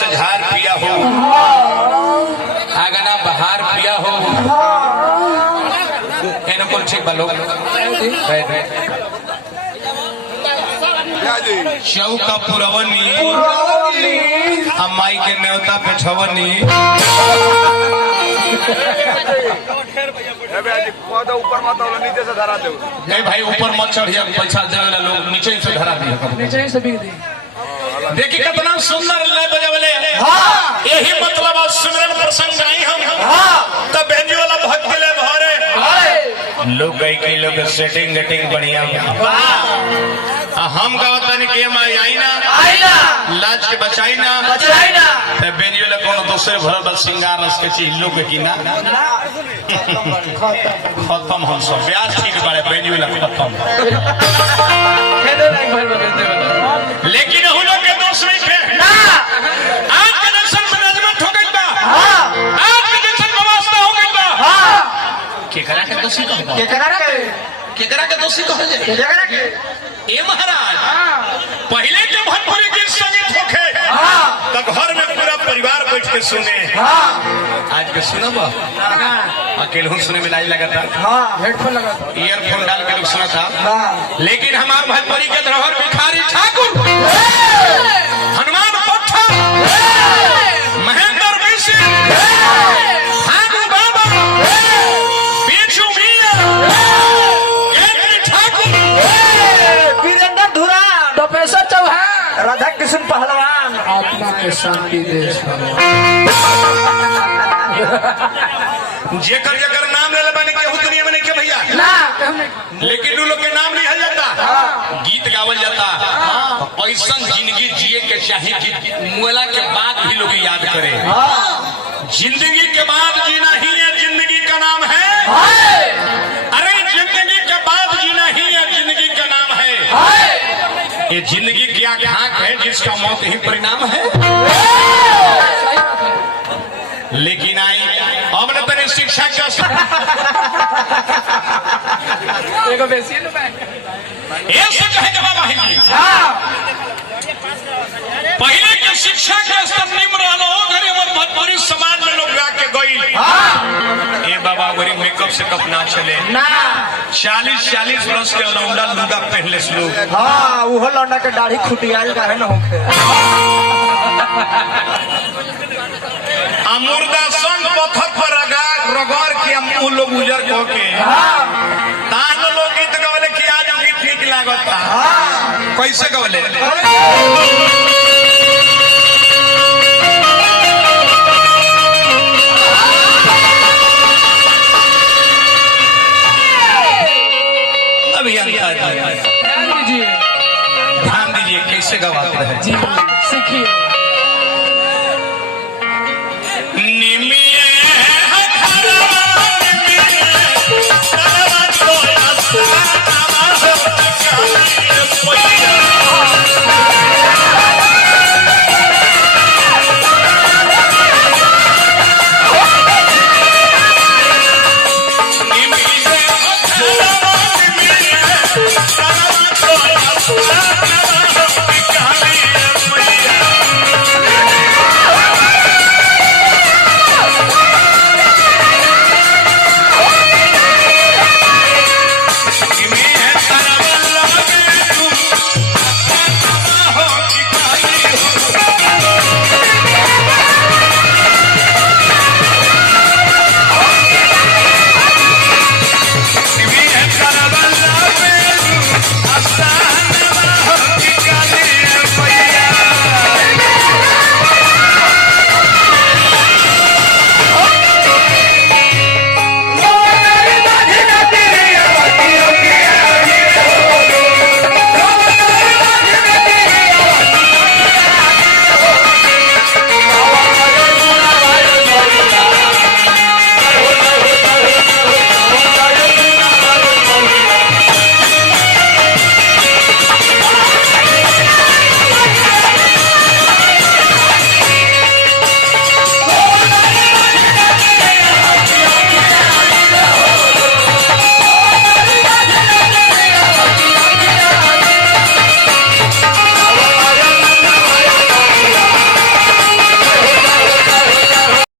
से झार पिया हो, आगना बहार पिया हो, एनो कौन ठीक बालो चौका पुरवनी अम्माई के न्योता पेठवनी ऊपर मत नीचे से धरा दो। नहीं भाई ऊपर मत चढ़िया, पैसा देवे लोग नीचे से धरा दिया, नीचे से बिक दी। देखी कितना सुंदर लय बजावले। यही मतलब सिमरन प्रसंग आई हम तब बेंजी वाला भक्त ले भरे लोग गई के लोग सेटिंग गेटिंग बढ़िया हम गावतन के माई आई ना लाज के बचाई ना तब बेंजी वाला कोनो दूसरे भर बस सिंगार रस के चीज लोग की ना खत्म हम सब ब्याज ठीक बारे बेंजी वाला खत्म। लेकिन हम लोग के दोस्त नहीं थे ना। आज के दर्शन मैनेजमेंट हो गई बा, आज के दर्शन व्यवस्था हो गई बा। केकरा के दोषी कहो, केकरा के दोषी कहो जे ए महाराज पहले के भोजपुरी गीत संगीत होखे तो घर में पूरा परिवार बैठ के सुने। आज के सुनब अकेले सुने में लाज लगा था, हेडफोन लगा था, ईयरफोन डाल के लोग सुना था। लेकिन हमारे भोजपुरी के धरोहर भिखारी ठाकुर, हनुमान पत्थर, महेंद्र मिश्र, ठाकुर बाबा, बेचू मिया, केतरी ठाकुर, वीरेंद्र धुरा, प्रोफेसर चौहान, राधा कृष्ण पहलवान, आत्मा के शांति देश जेकर जेकर नाम ले बने केहू दुनिया में नहीं के भैया ना, लेकिन उन लोग के नाम लिखल जाता, गीत गावल जाता। ऐसा जिंदगी जिए के चाहे कि मुला के बाद भी लोग याद करे। जिंदगी के बाद जीना ही है जिंदगी का नाम है। अरे जिंदगी के बाद जीना ही है जिंदगी का नाम है। ये जिंदगी क्या खाक है जिसका मौत ही परिणाम है। लेकिन आई अब न तने शिक्षा के ऐसे कहे के बाबा हिंदी पहले के शिक्षा के स्तर निम्न रहो घरे हमर भोजपुरी समाज में लोग गा के गई। ए बाबा गोरी मेकअप से कप ना चले ना 40 वर्ष के लौंडा लुगा पहनले लोग। हाँ वो लौंडा के दाढ़ी खुटियाल का है ना होखे मुर्दा संग पत्थर पर रगड़ के मुंह लोग उजर कह के तान लोग गीत गवले कि आज गीत ठीक लागता। कैसे गवले अभियंता जी ध्यान दीजिए कैसे गवाते हैं जी, सीखिए।